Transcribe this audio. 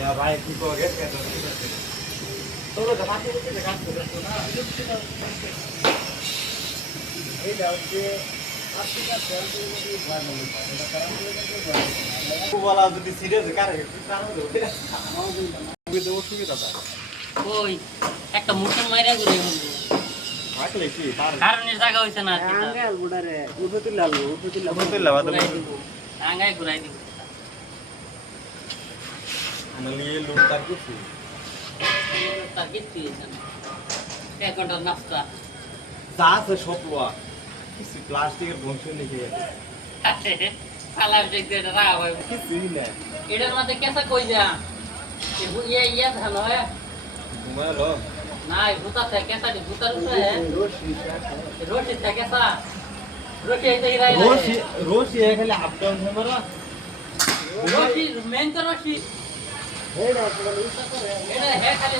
Ya ভাই তুই তো গেছ কেন তোর তো মাঠে বসে কাজ করছ না এই দাও যে আজকে তেল দিয়ে যদি ভয় না হয় এটা কারণ করে বলা যদি সিরিয়াস কারে কারণ হবে আমাদের দেব সুবিধা দা ওই একটা মোটর মাইরা ঘুরে বলবো আসলে কি তার কারণের জায়গা হইছে না আঙ্গাল বুড়ারে উপতুল্লা বাদ আঙ্গাই ঘুরাই দিব নলিয়ে লুট তার কিছু তার কিছু হইছে না 1 ঘন্টার নাস্তা যা আছে সব লোয়া কিছু প্লাস্টিকের বংশ নিয়ে গেছে সালাম দেখতে এটা রাখা ভাই কিছুই না এটার মধ্যে কেসা কই যা ইয়া ধান হয় ঘুমালো না ভূতা থাকে কেসা দি ভূতার উপরে রোটি থাকে কেসা রোটি আইতে ইরাই রোশি রোশি খালি আপ ডাউন হয় মারা রোটি মেন তো রোটি এইটা আসলে ইচ্ছা করে এটা হে খালি